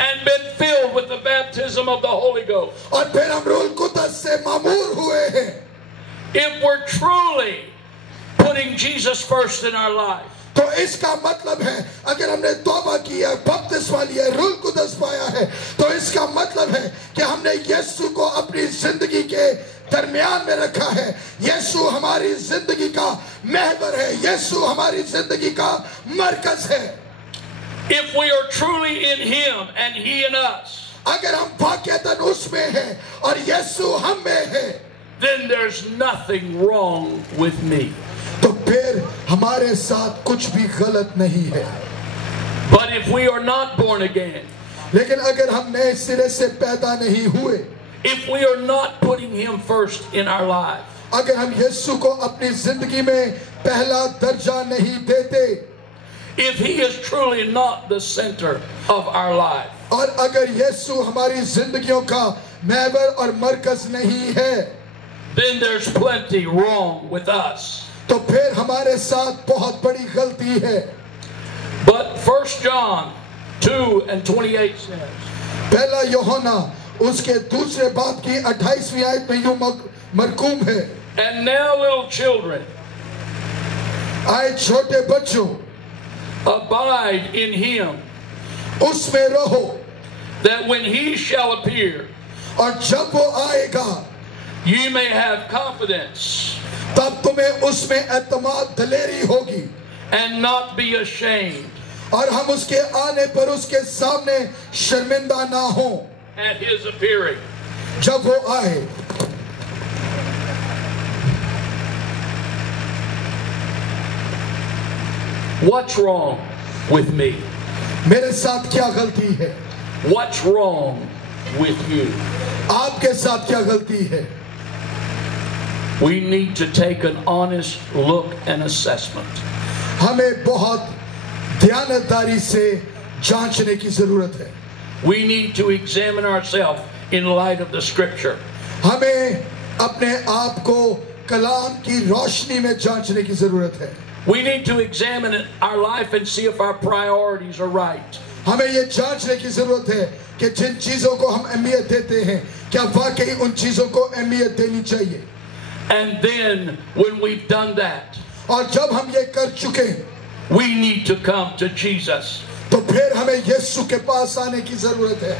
And been filled with the baptism of the Holy Ghost. और फिर हम रूह कुदस से मामूर हुए हैं. If we're truly putting Jesus first in our life, तो इसका मतलब है अगर हमने तौबा की है, बपतिस्मा लिया है, रूह कुदस पाया है, तो इसका मतलब है कि हमने यीशु को अपनी जिंदगी के दरमियान में रखा है. यीशु हमारी जिंदगी का महवर है. यीशु हमारी जिंदगी का मरकज है. if we are truly in Him and He in us, अगर हम वाकईतन उसमें हैं और यीशु हम में है, then there's nothing wrong with me. तो फिर हमारे साथ कुछ भी गलत नहीं है. But if we are not born again, लेकिन अगर हम नए सिरे से पैदा नहीं हुए, if we are not putting Him first in our life, अगर हम यीशु को अपनी जिंदगी में पहला दर्जा नहीं देते, if He is truly not the center of our life, और अगर यीशु हमारी जिंदगियों का महवर और मरकज नहीं है, then there's plenty wrong with us. तो फिर हमारे साथ बहुत बड़ी गलती है. But 1 John 2:28 says, पहला यूहन्ना उसके दूसरे बाब की 28वीं आयत में यूं मरकूम है, and now little children, आए छोटे बच्चों, abide in Him, उसमें रहो, that when He shall appear, और जब वो आएगा ye may have confidence तब तुम्हें उसमें एतमाद दिलेरी होगी, and not be ashamed और हम उसके आने पर उसके सामने शर्मिंदा ना हो at His appearing. जब वो आए. What's wrong with me? मेरे साथ क्या गलती है? What's wrong with you? आपके साथ क्या गलती है? We need to take an honest look and assessment. हमें बहुत ध्यानदारी से जांचने की जरूरत है. We need to examine ourselves in light of the Scripture. हमें अपने आप को कलाम की रोशनी में जांचने की जरूरत है. We need to examine our life and see if our priorities are right. हमें ये जांचने की जरूरत है कि जिन चीजों को हम अहमियत देते हैं, क्या वाकई उन चीजों को अहमियत देनी चाहिए. And then when we've done that, और जब हम ये कर चुके, we need to come to Jesus. तो फिर हमें यीशु के पास आने की जरूरत है.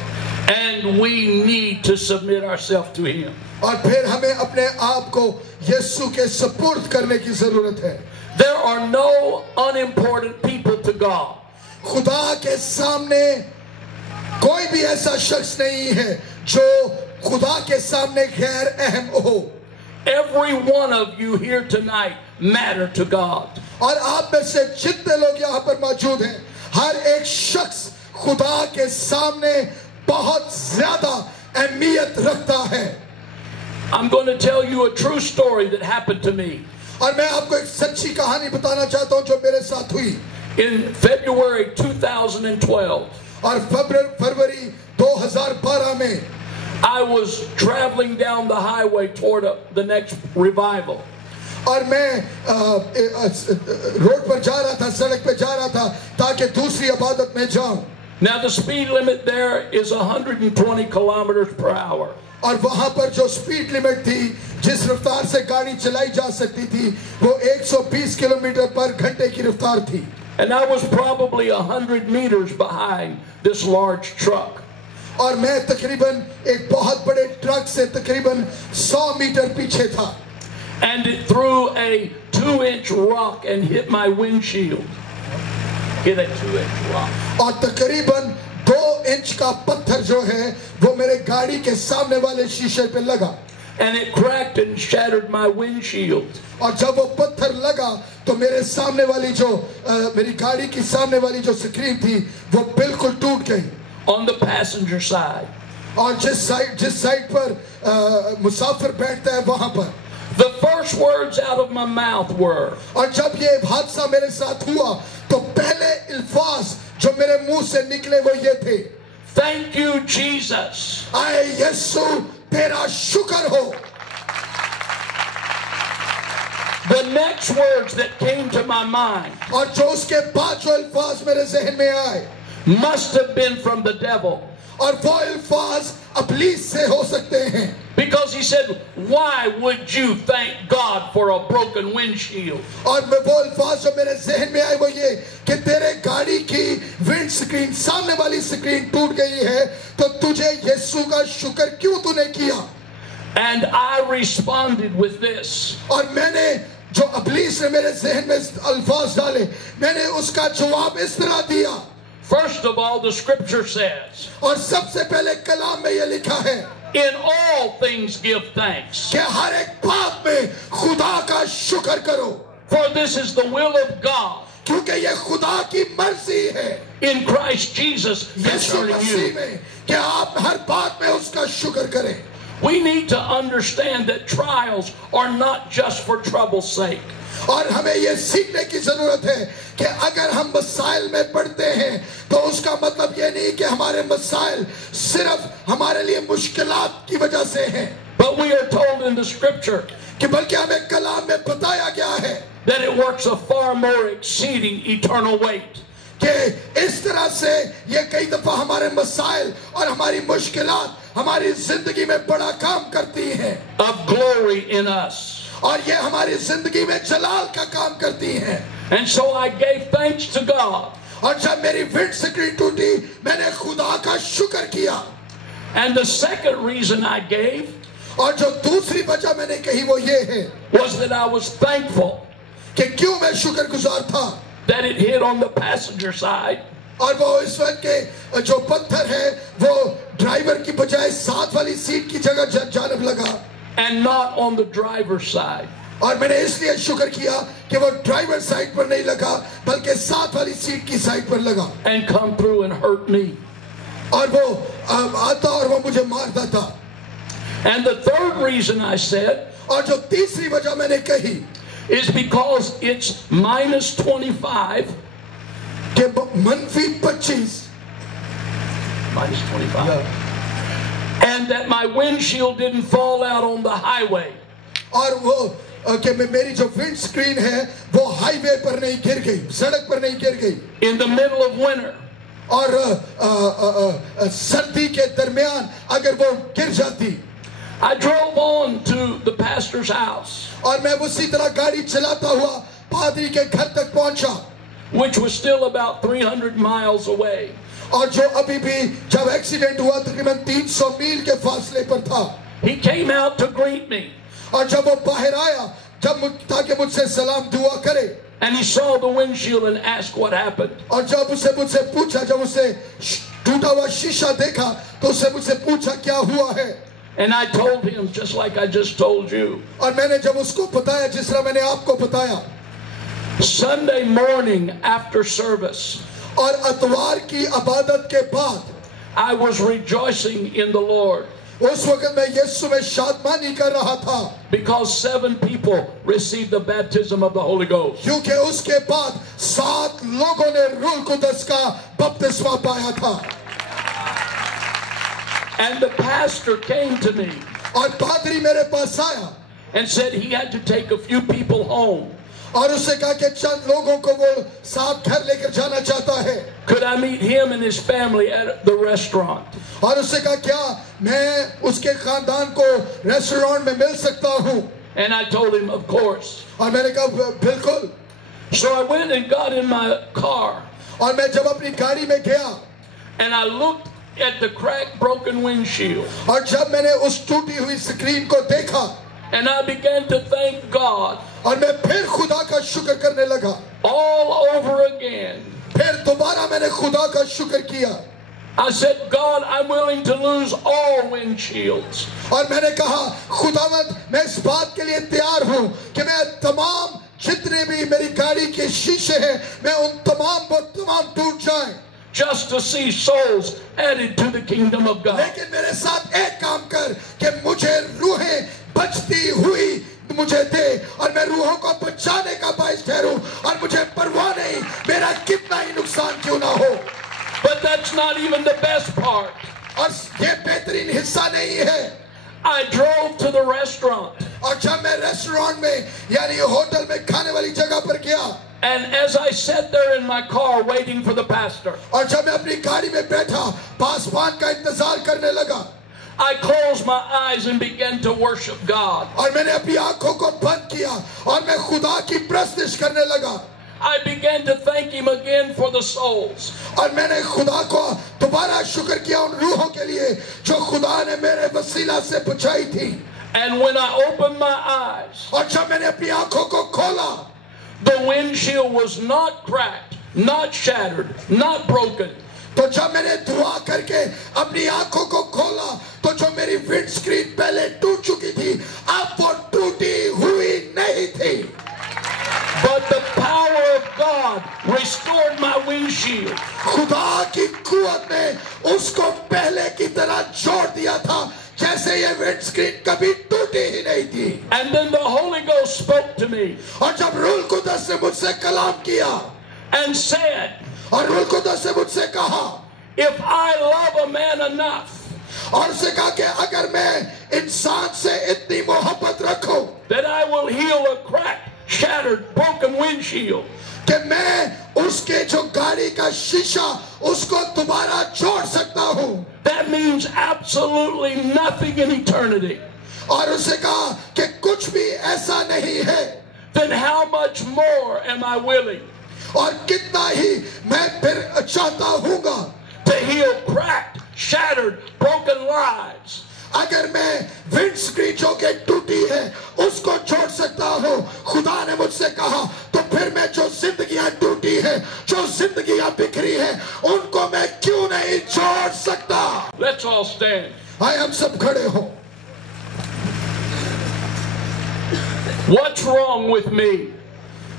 And we need to submit ourselves to Him. और फिर हमें अपने आप को यीशु के सुपुर्द करने की जरूरत है. There are no unimportant people to God. खुदा के सामने कोई भी ऐसा शख्स नहीं है जो खुदा के सामने गैर अहम हो. Every one of you here tonight matter to God. और आप में से जितने लोग यहाँ पर मौजूद हैं, हर एक शख्स खुदा के सामने बहुत ज्यादा अहमियत रखता है. I'm going to tell you a true story that happened to me. और मैं आपको एक सच्ची कहानी बताना चाहता हूँ जो मेरे साथ हुई. In February 2012, और फरवरी 2012 में I was traveling down the highway toward the next revival. और मैं रोड पर जा रहा था, सड़क पे जा रहा था ताकि दूसरी इबादत में जाऊं. Now the speed limit there is 120 kilometers per hour. और वहां पर जो स्पीड लिमिट थी, जिस रफ्तार से गाड़ी चलाई जा सकती थी, वो 120 किलोमीटर पर घंटे की रफ्तार थी. And I was probably 100 meters behind this large truck. और मैं तकरीबन एक बहुत बड़े ट्रक से तकरीबन 100 मीटर पीछे था. And it threw a 2-inch rock and hit my windshield. Hit a 2-inch rock. और तकरीबन 2 इंच का पत्थर जो है वो मेरे गाड़ी के सामने वाले शीशे पे लगा. And it cracked and shattered my windshield. और जब वो पत्थर लगा तो मेरे सामने वाली जो मेरी गाड़ी की सामने वाली जो स्क्रीन थी वो बिल्कुल टूट गई. On the passenger side. और जिस साइड पर मुसाफिर बैठता है वहां पर. The first words out of my mouth were, और जब ये हादसा मेरे साथ हुआ तो पहले अल्फाज जो मेरे मुंह से निकले वो ये थे, Thank you, Jesus. आए यीशु तेरा शुक्र हो. The next words that came to my mind और जो उसके बाद जो अल्फाज मेरे ज़हन में आए must have been from the devil. और वो अल्फाज इब्लीस से हो सकते हैं. Because he said, why would you thank God for a broken windshield? और मैं वो अल्फाज जो मेरे ज़हन में आए वो ये कि तेरे गाड़ी की विंड स्क्रीन सामने वाली स्क्रीन टूट गई है तो तुझे यीशु का शुक्र क्यों तूने किया. And I responded with this. और मैंने जो इब्लीस ने मेरे ज़हन में अल्फाज डाले मैंने उसका जवाब इस तरह दिया. First of all, the scripture says, और सबसे पहले कलाम में ये लिखा है in all things give thanks, कि हर एक बात में खुदा का शुक्र करो for this is the will of God क्योंकि ये खुदा की मर्जी है in Christ Jesus Yeshu concerning Masih you. में कि आप हर बात में उसका शुक्र करें. We need to understand that trials are not just for trouble's sake. और हमें ये सीखने की जरूरत है कि अगर हम मसाइल में पड़ते हैं तो उसका मतलब ये नहीं कि हमारे मसाइल सिर्फ हमारे लिए मुश्किलात की वजह से हैं. But we are told in the scripture कि बल्कि हमें कलाम में बताया गया है that it works a far more exceeding eternal weight. कि इस तरह से ये कई दफा हमारे मसाइल और हमारी मुश्किलात हमारी जिंदगी में बड़ा काम करती हैं Of glory in us. और ये हमारी जिंदगी में जलाल का काम करती हैं. And so I gave thanks to God. और जब मेरी विंड स्क्रीन टूटी मैंने खुदा का शुक्र किया. And the second reason I gave और जो दूसरी वजह मैंने कही वो ये है was that I was thankful कि क्यों मैं शुक्रगुजार था that it hit on the passenger side और वो इस वक्त के जो पत्थर है वो ड्राइवर की बजाय साथ वाली सीट की जगह जानब लगा and not on the driver's side. और मैंने इसलिए शुक्र किया कि वो ड्राइवर साइड पर नहीं लगा बल्कि साथ वाली सीट की साइड पर लगा And come through and hurt me. और वो आता और वो मुझे मारता था. And the third reason I said और जो तीसरी वजह मैंने कही is because it's minus 25. कि -25 Minus 25. And that my windshield didn't fall out on the highway. और वो कि मेरी जो विंड स्क्रीन है वो हाईवे पर नहीं गिर गई सड़क पर नहीं गिर गई In the middle of winter. और सर्दी के दरमियान अगर वो गिर जाती. I drove on to the pastor's house, और मैं उसी तरह गाड़ी चलाता हुआ पादरी के घर तक पहुंचा which was still about 300 miles away. और जो अभी भी जब एक्सीडेंट हुआ तकरीबन 300 मील के फासले पर था. He came out to greet me. और जब वो बाहर आया ताकि मुझसे सलाम दुआ करे And he saw the windshield and asked what happened. और जब उसे मुझसे पूछा जब उसे टूटा हुआ शीशा देखा तो उसे मुझसे पूछा क्या हुआ है. And I told him just like I just told you. और मैंने जब उसको बताया जिस तरह मैंने आपको बताया. Sunday morning after service, और अतवार की इबादत के बाद I was rejoicing in the Lord उस वक्त मैं यीशु में शादमानी कर रहा था because 7 people received the baptism of the Holy Ghost. क्योंकि उसके बाद 7 लोगों ने रूह कुदस का बपतिस्मा पाया था. And the pastor came to me और पादरी मेरे पास आया and said he had to take a few people home. और उससे कहा कि चंद लोगों को वो साथ घर लेकर जाना चाहता है. Could I meet him and his family at the restaurant? और उससे कहा क्या मैं उसके खानदान को रेस्टोरेंट में मिल सकता हूँ. And I told him, of course. और मैंने कहा बिल्कुल. So I went and got in my car. और मैं जब अपनी गाड़ी में गया And I looked at the cracked, broken windshield. और जब मैंने उस टूटी हुई स्क्रीन को देखा And I began to thank God और मैं फिर खुदा का शुक्र करने लगा. all over again. फिर दोबारा मैंने खुदा का शुक्र किया. I said, God, I'm willing to lose all windshields. और मैंने कहा खुदावंद मैं इस बात के लिए तैयार हूँ कि मैं तमाम जितने भी मेरी गाड़ी के शीशे हैं मैं उन तमाम टूट जाएं. Just to see souls added to the kingdom of God. लेकिन मेरे साथ एक काम कर कि मुझे रूहें बचती हुई मुझे दे और मैं रूहों को बचाने का बाइस ठहरूं और मुझे परवाह नहीं मेरा कितना ही नुकसान क्यों ना हो. But that's that's not even the best part. और ये बेहतरीन हिस्सा नहीं है। I drove to the restaurant. और जब मैं रेस्टोरेंट में यानी होटल में खाने वाली जगह पर गया, And as I sat there in my car waiting for the pastor, और जब मैं अपनी गाड़ी में बैठा पासवान का इंतजार करने लगा, I closed my eyes and began to worship God. और मैंने अपनी आंखों को बंद किया और मैं खुदा की प्रस्तुति करने लगा। I began to thank him again for the souls. और मैंने खुदा को दोबारा शुक्र किया उन रूहों के लिए जो खुदा ने मेरे वसीला से बचाई थी। And when I opened my eyes, और जब मैंने अपनी आंखों को खोला, the windshield was not cracked, not shattered, not broken. तो जब मैंने दुआ करके अपनी आंखों को खोला, तो जो मेरी विंड स्क्रीन पहले टूट चुकी थी, अब वो टूटी हुई नहीं थी। But the power of God restored my windshield. खुदा की कुव्वत ने उसको पहले की तरह जोड़ दिया था, जैसे ये विंड स्क्रीन कभी टूटी ही नहीं थी। And then the Holy Ghost spoke to me और जब रूह कुदस ने मुझसे कलाम किया and said, और रूह कुदस ने मुझसे कहा, if I love a man enough और उसे कहा कि अगर मैं इंसान से इतनी मोहब्बत रखूं that I will heal a cracked, shattered, broken windshield, कि मैं उसके जो गाड़ी का शीशा उसको दोबारा जोड़ सकता हूं, that means absolutely nothing in eternity. और उसे कहा कि कुछ भी ऐसा नहीं है, Then how much more am I willing और कितना ही मैं फिर चाहता हूँगा to heal cracked, shattered, broken lives? अगर मैं विंड स्क्रीन जो के टूटी है उसको जोड़ सकता हूँ। खुदा ने मुझसे कहा तो फिर मैं जो जिंदगियां टूटी है, जो जिंदगियां बिखरी है, उनको मैं क्यों नहीं जोड़ सकता। Let's all stand. आए हम सब खड़े हो। What's wrong with me?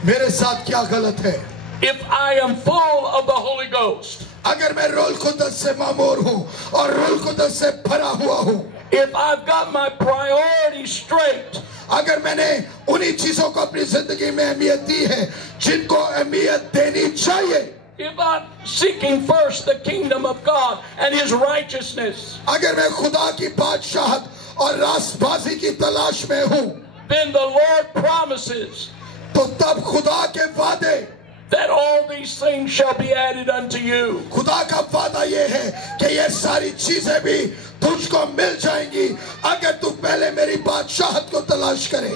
मेरे साथ क्या गलत है? If I am full of the Holy Ghost, अगर मैं रूह कुदस से मामूर हूँ और रूह कुदस से भरा हुआ हूँ, if I've got my priorities straight, अगर मैंने उन्हीं चीजों को अपनी जिंदगी में अहमियत दी है जिनको अहमियत देनी चाहिए, if I'm seeking first the kingdom of God and His righteousness, अगर मैं खुदा की बादशाहत और रास्तबाजी की तलाश में हूँ, then the Lord promises तो तब खुदा के वादे, that all these things shall be added unto you. खुदा का वादा ये है कि ये सारी चीजें भी तुझको मिल जाएंगी अगर तू पहले मेरी बादशाहत को तलाश करे।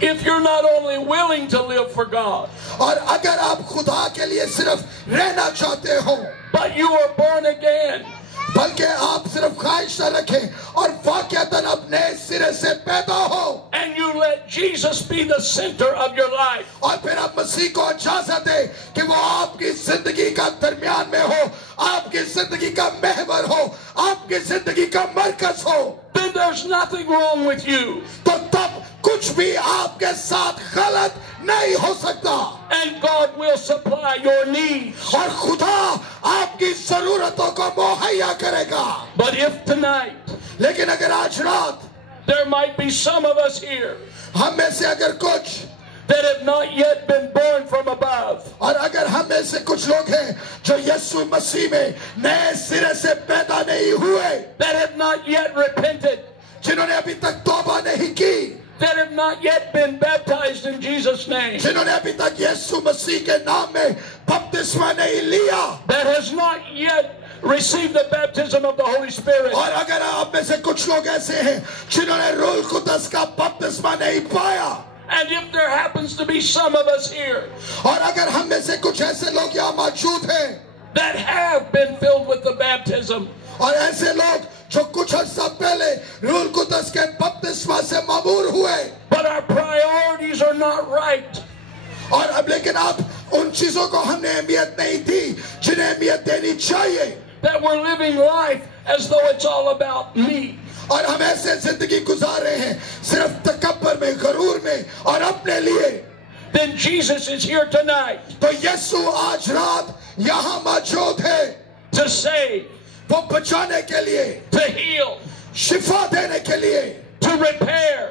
If you're not only willing to live for God, और अगर आप खुदा के लिए सिर्फ रहना चाहते हो, but you are born again, बल्कि आप सिर्फ ख्वाहिश न रखें और वाकयातन अपने सिरे से पैदा हो, and you let Jesus be the center of your life, और फिर आप मसीह को इजाजत दे कि वो आपकी जिंदगी का दरमियान में हो, आपकी जिंदगी का महवर हो, आपकी जिंदगी का मरकज हो, then there's nothing wrong with you. तो तब कुछ भी आपके साथ गलत नहीं हो सकता। And God will supply your needs. और खुदा आपकी जरूरतों को मुहैया करेगा। But if tonight लेकिन अगर आज रात there might be some of us here हम में से अगर कुछ, that have not yet been born from above, और अगर हम में से कुछ लोग हैं जो यीशु मसीह में नए सिरे से पैदा नहीं हुए, that have not yet repented, जिन्होंने अभी तक तौबा नहीं की, that have not yet been baptized in Jesus' name, जिन्होंने अभी तक यीशु मसीह के नाम में बपतिस्मा नहीं लिया, that has not yet received the baptism of the Holy Spirit, और अगर आप में से कुछ लोग ऐसे हैं जिन्होंने रूह कुदस का बपतिस्मा नहीं पाया, and if there happens to be some of us here और अगर हम में से कुछ ऐसे लोग यहाँ मौजूद हैं that have been filled with the baptism, और ऐसे लोग जो कुछ अर्सा पहले रूह कुदस के बपतिस्मा से मामूर हुए, but our priorities are not right, और अब लेकिन आप उन चीजों को हमने अहमियत नहीं दी जिन्हें अहमियत देनी चाहिए, that we're living life as though it's all about me, और हम ऐसे जिंदगी गुजार रहे हैं सिर्फ तकब्बर में, गरूर में और अपने लिए, then Jesus is here tonight तो यीशु आज रात यहाँ मौजूद है to save, वो बचाने के लिए, to heal, शिफा देने के लिए, to repair,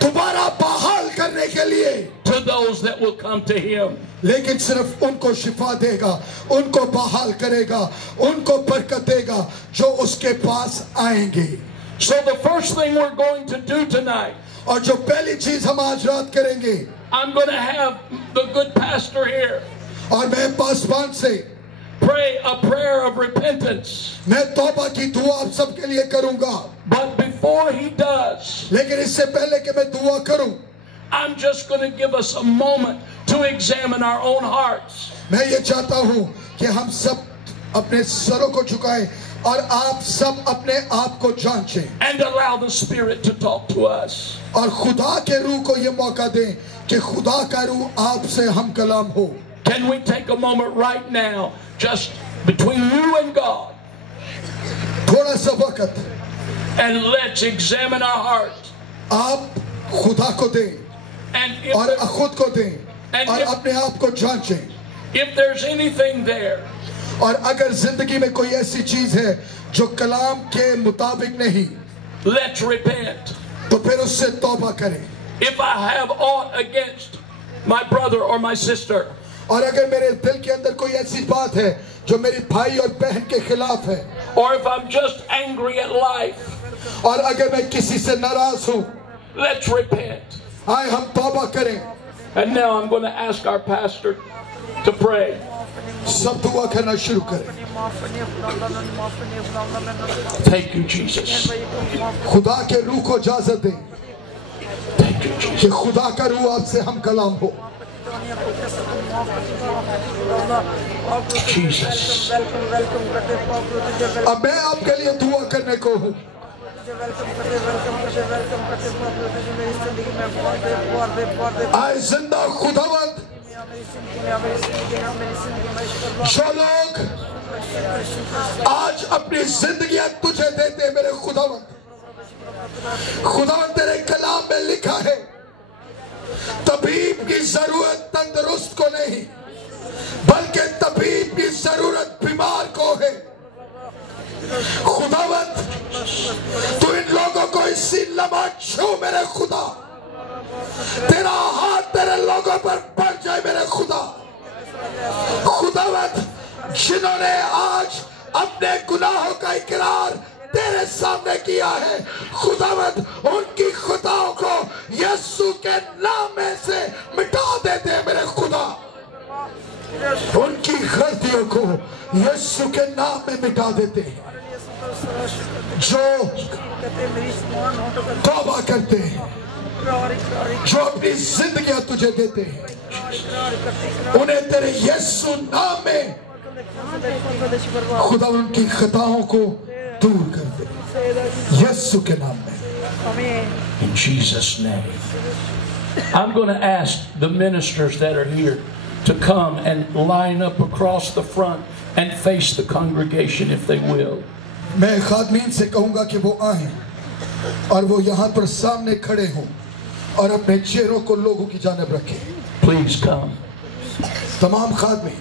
दोबारा बहाल करने के लिए, to those that will come to Him. लेकिन सिर्फ उनको शिफा देगा, उनको बहाल करेगा, उनको बरकत देगा जो उसके पास आएंगे। So the first thing we're going to do tonight, और जो पहली चीज हम आज रात करेंगे, I'm going to have the good pastor here और मैं पासवान से pray a prayer of repentance. मैं तौबा की दुआ आप सबके लिए करूंगा। But before he does, लेकिन इससे पहले कि मैं दुआ करूं, I'm just going to give us a moment to examine our own hearts. मैं ये चाहता हूं कि हम सब अपने सरों को झुकाएं और आप सब अपने आप को जांचें And allow the Spirit to talk to us. और खुदा के रूह को ये मौका दें कि खुदा का रूह आपसे हम कलाम हो। Can we take a moment right now, just between you and God, थोड़ा सा वक्त and let's examine our heart. आप खुदा को दें And if, और खुद को दें And और if- अपने आप को जांचें। if there's anything there और अगर जिंदगी में कोई ऐसी चीज है जो कलाम के मुताबिक नहीं, let's repent. तो फिर उससे तौबा करें। If I have aught against my brother or my sister, और अगर मेरे दिल के अंदर कोई ऐसी बात है जो मेरी भाई और बहन के खिलाफ है, or if I'm just angry at life, और अगर मैं किसी से नाराज हूं, let's repent. आए हम तौबा करें। And now I'm going to ask our pastor to pray. सब दुआ करना शुरू करें। Thank you, Jesus. खुदा के रूह को इजाजत दें Thank you, Jesus. कि खुदा का रूह आपसे हम कलाम हो। Jesus. अब मैं आपके लिए दुआ करने को हूँ। आए जिंदा खुदावंद, जो लोग आज अपनी जिंदगियां तुझे देते हैं मेरे खुदावंद, खुदावंद तेरे कलाम में लिखा है तबीब की जरूरत तंदुरुस्त को नहीं बल्कि तबीब की जरूरत बीमार को है। खुदावंद तू इन लोगों को इसी लम्हा छू मेरे खुदा, तेरा हाथ तेरे लोगों पर पड़ जाए मेरे खुदा। खुदावंद जिन्होंने आज अपने गुनाहों का इकरार तेरे सामने किया है, खुदावंद उनकी खुदाओं को यीशु के नाम में से मिटा देते हैं मेरे खुदा। उनकी गलतियों को यीशु के नाम में मिटा देते हैं। जो तौबा करते हैं, जो अपनी जिंदगियां तुझे देते हैं, उन्हें तेरे यीशु नाम में खुदा उनकी खताओं को दूर कर दे, यीशु के नाम में। In Jesus' name. I'm going to ask the ministers that are here to come and line up across the front and face the congregation if they will. मैं खादमीन से कहूंगा कि वो आएं और वो यहाँ पर सामने खड़े हों और अपने चेहरों को लोगों की जानिब रखें। Please come. तमाम खादमीन